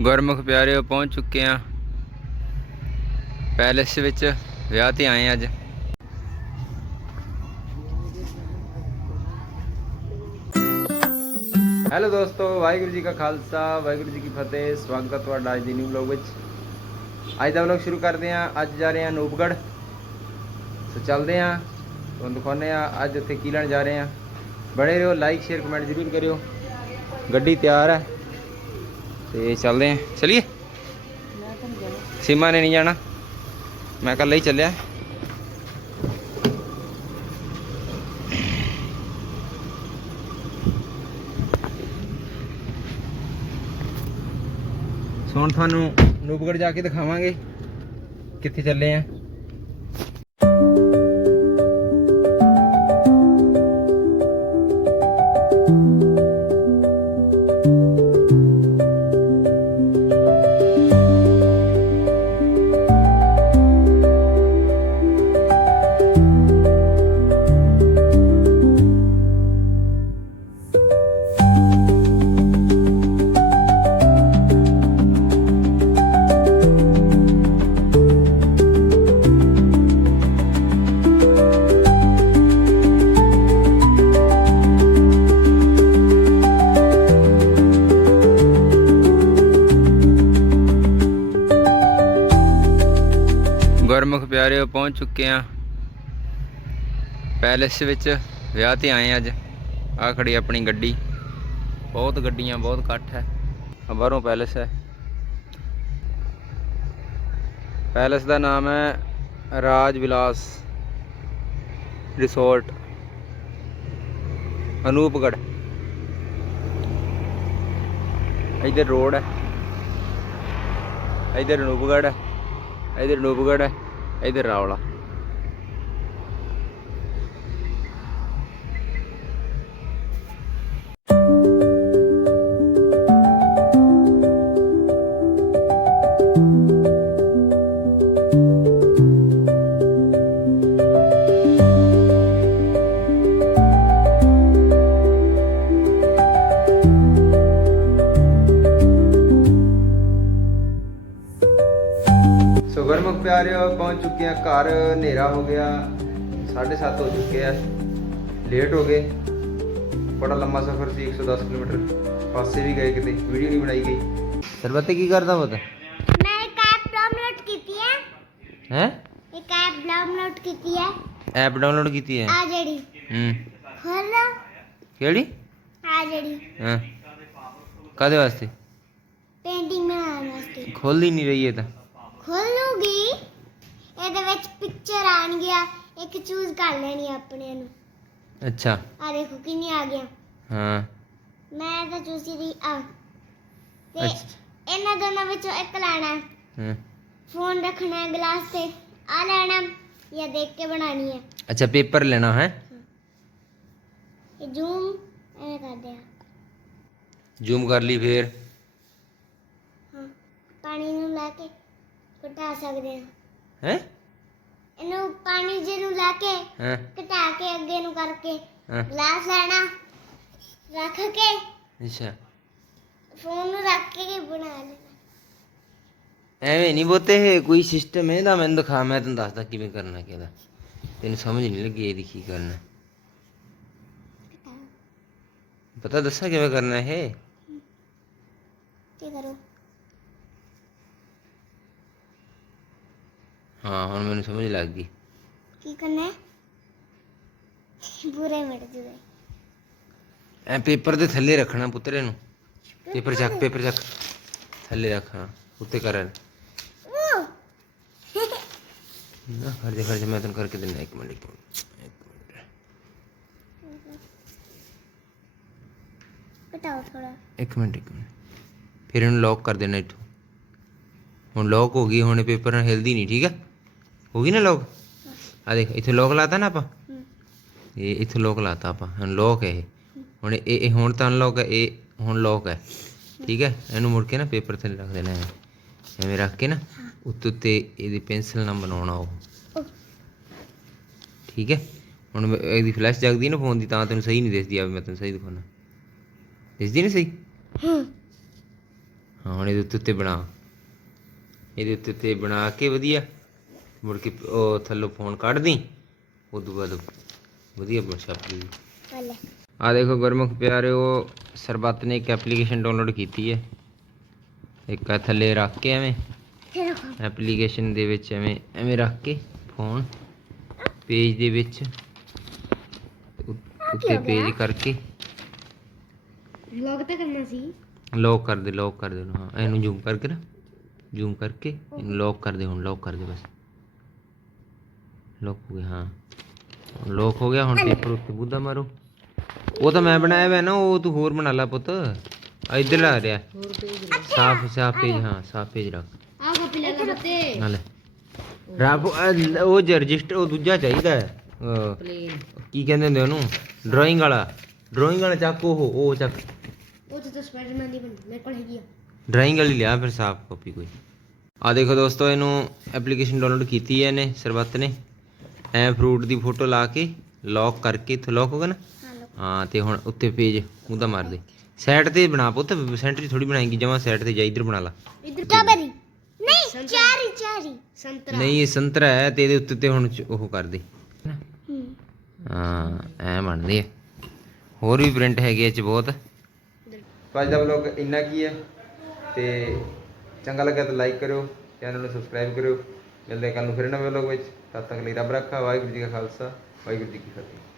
ਗੁਰਮੁਖ ਪਿਆਰਿਓ, ਪਹੁੰਚ ਚੁੱਕੇ ਆ ਪੈਲੇਸ ਵਿੱਚ ਵਿਆਹ ਤੇ ਆਏ ਅੱਜ। ਹੈਲੋ ਦੋਸਤੋ, ਵਾਹਿਗੁਰੂ ਜੀ ਕਾ ਖਾਲਸਾ, ਵਾਹਿਗੁਰੂ ਜੀ ਕੀ ਫਤਿਹ। ਸਵਾਗਤ ਹੈ ਤੁਹਾਡਾ ਅੱਜ ਦੀ ਨਿਊ ਵਲੌਗ ਵਿੱਚ। ਅੱਜ ਦਾ ਵਲੌਗ ਸ਼ੁਰੂ ਕਰਦੇ ਆ ਅੱਜ ਜਾ ਰਹੇ ਆ ਨੂਪਗੜ੍ਹ। ਸੋ ਚੱਲਦੇ ਆ ਤੁਹਾਨੂੰ ਦਿਖਾਉਂਦੇ ਆ ਅੱਜ ਉੱਥੇ ਕੀ ਲੈਣ ਜਾ ਰਹੇ ਆ ਬਣੇ ਰਹੋ ਲਾਈਕ ਸ਼ੇਅਰ ਕਮੈਂਟ ਜ਼ਰੂਰ ਕਰਿਓ। ਗੱਡੀ ਤਿਆਰ ਹੈ। ਤੇ ਚੱਲਦੇ ਆ। ਚਲਿਏ? ਸੀਮਾ ਨੇ ਨਹੀਂ ਜਾਣਾ। ਮੈਂ ਕੱਲਾ ਹੀ ਚੱਲਿਆ। ਹੁਣ ਤੁਹਾਨੂੰ ਨੂਪਗੜ ਜਾ ਕੇ ਦਿਖਾਵਾਂਗੇ ਕਿੱਥੇ ਚੱਲੇ ਆ। ਗੁਰਮੁਖ ਪਿਆਰਿਓ ਪਹੁੰਚ ਚੁੱਕੇ ਆ ਪੈਲੇਸ ਵਿੱਚ ਵਿਆਹ ਤੇ ਆਏ ਅੱਜ। ਆ ਖੜੀ ਆਪਣੀ ਗੱਡੀ। ਬਹੁਤ ਗੱਡੀਆਂ, ਬਹੁਤ ਇਕੱਠ ਹੈ। ਬਾਹਰੋਂ ਪੈਲੇਸ ਹੈ। ਪੈਲੇਸ ਦਾ ਨਾਮ ਹੈ ਰਾਜ ਵਿਲਾਸ ਰਿਸੋਰਟ ਅਨੂਪਗੜ ਇਧਰ ਰੋਡ ਹੈ। ਇਧਰ ਅਨੂਪਗੜ ਹੈ। ਇਧਰ ਨੂਪਗੜ ਹੈ ਇਧਰ ਰਾਵਲਾ ਪਿਆਰਿਓ ਪਹੁੰਚ ਚੁੱਕੇ ਆ ਘਰ ਹਨੇਰਾ ਹੋ ਗਿਆ 7:30 ਹੋ ਚੁੱਕੇ ਆ ਲੇਟ ਹੋ ਗਏ। ਬੜਾ ਲੰਮਾ ਸਫ਼ਰ ਸੀ 110 ਕਿਲੋਮੀਟਰ। ਪਾਸੇ ਵੀ ਗਏ ਕਿਤੇ ਵੀਡੀਓ ਨਹੀਂ ਬਣਾਈ ਗਈ। ਸਰਬਤੇ ਕੀ ਕਰਦਾ ਪੁੱਤ? ਮੈਂ ਇੱਕ ਐਪ ਡਾਊਨਲੋਡ ਕੀਤੀ ਹੈ। ਹੈ? ਇੱਕ ਐਪ ਡਾਊਨਲੋਡ ਕੀਤੀ ਹੈ। ਐਪ ਡਾਊਨਲੋਡ ਕੀਤੀ ਹੈ? ਆ ਜਿਹੜੀ। ਹੂੰ। ਖੋਲ ਕਿਹੜੀ? ਆ ਜਿਹੜੀ। ਹਾਂ। ਕਾਦੇ ਵਾਸਤੇ? ਪੇਂਟਿੰਗ ਬਣਾਉਣ ਵਾਸਤੇ। ਖੋਲਦੀ ਨਹੀਂ ਰਹੀ ਇਹ ਤਾਂ। ਖੋਲੂਗੀ ਇਹਦੇ ਵਿੱਚ ਪਿਕਚਰ ਆਣਗੀਆਂ ਇੱਕ ਚੂਜ਼ ਕਰ ਲੈਣੀ ਆਪਣੇ ਨੂੰ। ਅੱਛਾ। ਆ ਦੇਖੋ ਕਿੰਨੀ ਆ ਗਿਆ ਹਾਂ। ਮੈਂ ਤਾਂ ਚੂਜ਼ ਕੀਤੀ ਆ। ਤੇ ਅੱਛਾ। ਇਹਨਾਂ ਦੋਨਾਂ ਵਿੱਚੋਂ ਇੱਕ ਲੈਣਾ। ਹੈ। ਹਾਂ ਫੋਨ ਰੱਖਣਾ ਹੈ ਗਲਾਸ ਤੇ। ਆ ਲੈਣਾ ਜਾਂ ਦੇਖ ਕੇ ਬਣਾਣੀ ਹੈ। ਅੱਛਾ ਪੇਪਰ ਲੈਣਾ ਹੈ? ਇਹ ਜ਼ੂਮ ਐਵੇਂ ਕਰਦੇ ਆ ਜ਼ੂਮ ਕਰ ਲਈ ਫੇਰ। ਹਾਂ। ਪਾਣੀ ਨੂੰ ਲਾ ਕੇ ਘਟਾ ਸਕਦੇ ਹਾਂ। ਹੈ? ਇਹਨੂੰ ਪਾਣੀ ਜੇ ਨੂੰ ਲਾ ਕੇ ਹਾਂ। ਘਟਾ ਕੇ ਅੱਗੇ ਨੂੰ ਕਰਕੇ ਹਾਂ। ਗਲਾਸ ਲੈਣਾ ਰੱਖ ਕੇ। ਅੱਛਾ। ਫੋਨ ਨੂੰ ਰੱਖ ਕੇ ਬਣਾ ਲੈਣਾ। ਐਵੇਂ ਨਹੀਂ ਬੋਤੇ ਇਹ ਕੋਈ ਸਿਸਟਮ ਹੈ ਇਹਦਾ ਮੈਨੂੰ ਦਿਖਾ ਮੈਂ ਤੈਨੂੰ ਦੱਸਦਾ ਕਿਵੇਂ ਕਰਨਾ ਕਿਹਦਾ ਤੈਨੂੰ ਸਮਝ ਨਹੀਂ ਲੱਗੀ ਇਹਦੀ ਕੀ ਕਰਨਾ। ਪਤਾ ਦੱਸਾਂ ਕਿਵੇਂ ਕਰਨਾ ਇਹ? ਕੀ ਕਰੋ? ਹਾਂ ਹੁਣ ਮੈਨੂੰ ਸਮਝ ਲੱਗ ਗਈ। ਕੀ ਕਰਨਾ ਹੈ? ਬੁਰੇ ਮਿਟ ਜੂਗੇ। ਐ ਪੇਪਰ ਦੇ ਥੱਲੇ ਰੱਖਣਾ ਪੁੱਤਰੇ ਨੂੰ। ਪੇਪਰ ਚੱਕ ਪੇਪਰ ਚੱਕ। ਥੱਲੇ ਰੱਖ ਹਾਂ ਉੱਤੇ ਕਰ ਉਹ ਨਾ ਖਰਜੇ ਖਰਜੇ ਮੈਂ ਤੈਨੂੰ ਕਰਕੇ ਦਿੰਦਾ ਇੱਕ ਮਿੰਟ ਇੱਕ ਮਿੰਟ ਇੱਕ ਮਿੰਟ। ਘਟਾਓ ਥੋੜਾ ਇੱਕ ਮਿੰਟ ਇੱਕ ਮਿੰਟ। ਫਿਰ ਇਹਨੂੰ ਲੌਕ ਕਰ ਦੇਣਾ ਇੱਥੋਂ। ਹੁਣ ਲੌਕ ਹੋ ਗਈ ਹੁਣ ਪੇਪਰ ਨਾਲ ਹਿਲਦੀ ਨਹੀਂ ਠੀਕ ਹੈ? ਹੋ ਗਈ ਨਾ ਲੋਕ ਆ ਦੇਖ ਇੱਥੇ ਲੌਕ ਲਾਤਾ ਨਾ ਆਪਾਂ ਹੂੰ ਇਹ ਇੱਥੇ ਲੌਕ ਲਾਤਾ ਆਪਾਂ ਹੁਣ ਲੌਕ ਹੈ ਇਹ ਹੁਣ ਇਹ ਇਹ ਹੁਣ ਤਾਂ ਅਨਲੋਕ ਹੈ ਇਹ ਹੁਣ ਲੋਕ ਹੈ ਠੀਕ ਹੈ ਇਹਨੂੰ ਮੁੜ ਕੇ ਨਾ ਪੇਪਰ ਥੱਲੇ ਰੱਖ ਦੇਣਾ ਹੈ ਐਵੇਂ ਰੱਖ ਕੇ ਨਾ ਉੱਤੇ ਉੱਤੇ ਇਹਦੀ ਪੈਨਸਲ ਨਾਲ ਬਣਾਉਣਾ ਉਹ ਠੀਕ ਹੈ ਹੁਣ ਇਹਦੀ ਫਲੈਸ਼ ਜਗਦੀ ਨਾ ਫੋਨ ਦੀ ਤਾਂ ਤੈਨੂੰ ਸਹੀ ਨਹੀਂ ਦਿਸਦੀ ਆ ਮੈਂ ਤੈਨੂੰ ਸਹੀ ਦਿਖਾਉਣਾ ਦਿਸਦੀ ਨਹੀਂ ਸਹੀ ਹੂੰ ਹਾਂ ਹੁਣ ਇਹਦੇ ਉੱਤੇ ਬਣਾ ਇਹਦੇ ਉੱਤੇ ਬਣਾ ਕੇ ਵਧੀਆ ਮੁੜ ਕੇ ਉਹ ਥੱਲੋਂ ਫੋਨ ਕੱਢ ਦੀ ਉਦੋਂ ਬਾਅਦ ਵਧੀਆ ਛਪ ਹਲੇ। ਆ ਦੇਖੋ ਗੁਰਮੁਖ ਪਿਆਰਿਓ ਸਰਬੱਤ ਨੇ ਇੱਕ ਐਪਲੀਕੇਸ਼ਨ ਡਾਊਨਲੋਡ ਕੀਤੀ ਹੈ। ਇੱਕ ਆ ਥੱਲੇ ਰੱਖ ਕੇ ਐਵੇਂ ਐਪਲੀਕੇਸ਼ਨ ਦੇ ਵਿੱਚ ਐਵੇਂ ਐਵੇਂ ਰੱਖ ਕੇ ਫੋਨ ਪੇਜ ਦੇ ਵਿੱਚ ਉੱਤੇ ਪੇਜ ਕਰਕੇ। ਵਲੌਗ ਤਾਂ ਕਰਨਾ ਸੀ। ਲੌਕ ਕਰ ਦੇ ਲੌਕ ਕਰ ਦੇ ਹਾਂ ਇਹਨੂੰ ਜ਼ੂਮ ਕਰਕੇ ਨਾ ਜ਼ੂਮ ਕਰਕੇ ਇਹਨੂੰ ਲੌਕ ਕਰ ਦੇ ਹੁਣ ਲੌਕ ਕਰ ਦੇ ਬਸ। ਲੌਕ ਹੋ ਗਿਆ ਹਾਂ। ਲੌਕ ਹੋ ਗਿਆ ਹੁਣ ਪੇਪਰ ਉੱਤੇ ਬੁੱਧਾ ਮਾਰੋ। ਉਹ ਤਾਂ ਮੈਂ ਬਣਾਇਆ ਹੋਇਆ ਨਾ ਉਹ ਤੂੰ ਹੋਰ ਬਣਾ ਲਾ ਪੁੱਤ। ਇੱਧਰ ਆ ਰਿਹਾ। ਸਾਫ਼ ਸਾਫ਼ ਪੇਜ ਹਾਂ ਸਾਫ਼ ਪੇਜ ਰੱਖ। ਆ ਕਾਪੀ ਲੈ ਲੈ ਬੱਤੇ। ਨਾਲੇ ਰੱਬ ਉਹ ਜੇ ਰਜਿਸਟਰ ਉਹ ਦੂਜਾ ਚਾਹੀਦਾ ਹੈ। ਕੀ ਕਹਿੰਦੇ ਹੁੰਦੇ ਉਹਨੂੰ? ਡਰਾਇੰਗ ਵਾਲਾ। ਡਰਾਇੰਗ ਵਾਲਾ ਚੱਕ ਉਹ ਉਹ ਚੱਕ। ਉਹ ਤਾਂ ਸਪਾਈਡਰਮੈਨ ਦੀ ਬਣੀ ਮੇਰੇ ਕੋਲ ਹੈਗੀ ਆ। ਡਰਾਇੰਗ ਵਾਲੀ ਲਿਆ ਫਿਰ ਸਾਫ਼ ਕਾਪੀ ਕੋਈ। ਆ ਦੇਖੋ ਦੋਸਤੋ ਇਹਨੂੰ ਐਪਲੀਕੇਸ਼ਨ ਡਾਊਨਲੋਡ ਕੀਤੀ ਹੈ ਇਹਨੇ ਸਰਬੱਤ ਨੇ। ਐ ਫਰੂਟ ਦੀ ਫੋਟੋ ਲਾ ਕੇ ਲੌਕ ਕਰਕੇ ਇੱਥੇ ਲੌਕ ਹੋਗਾ ਨਾ? ਹਾਂ ਹਾਂ ਤੇ ਹੁਣ ਉੱਤੇ ਪੇਜ ਉਹਦਾ ਮਾਰ ਦੇ। ਸਾਈਡ ਤੇ ਬਣਾ ਪੁੱਤ ਸੈਂਟਰ 'ਚ ਥੋੜੀ ਬਣਾਏਗੀ ਜਮਾ ਸਾਈਡ ਤੇ ਜਾ ਇੱਧਰ ਬਣਾ ਲਾ। ਇਧਰ ਸਟ੍ਰਾਬੇਰੀ ਨਹੀਂ ਚਾਰੀ ਚਾਰੀ। ਸੰਤਰਾ। ਨਹੀਂ ਇਹ ਸੰਤਰਾ ਹੈ ਤੇ ਇਹਦੇ ਉੱਤੇ ਤੇ ਹੁਣ ਉਹ ਕਰ ਦੇ। ਹੂੰ। ਹਾਂ ਐ ਬਣਦੇ ਆ ਹੋਰ ਵੀ ਪ੍ਰਿੰਟ ਹੈਗੇ ਇਹ ਚ ਬਹੁਤ। ਅੱਜ ਦਾ ਵਲੌਗ ਇੰਨਾ ਕੀ ਹੈ ਤੇ ਚੰਗਾ ਲੱਗਾ ਤਾਂ ਲਾਈਕ ਕਰਿਓ ਚੈਨਲ ਨੂੰ ਸਬਸਕ੍ਰਾਈਬ ਕਰਿਓ। ਮਿਲਦੇ ਕੱਲ ਨੂੰ ਫਿਰ ਨਵੇਂ ਵਲੌਗ ਵਿੱਚ। ਤਦ ਤੱਕ ਲਈ ਰੱਬ ਰੱਖਾ, ਵਾਹਿਗੁਰੂ ਜੀ ਕਾ ਖਾਲਸਾ, ਵਾਹਿਗੁਰੂ ਜੀ ਕੀ ਫਤਿਹ।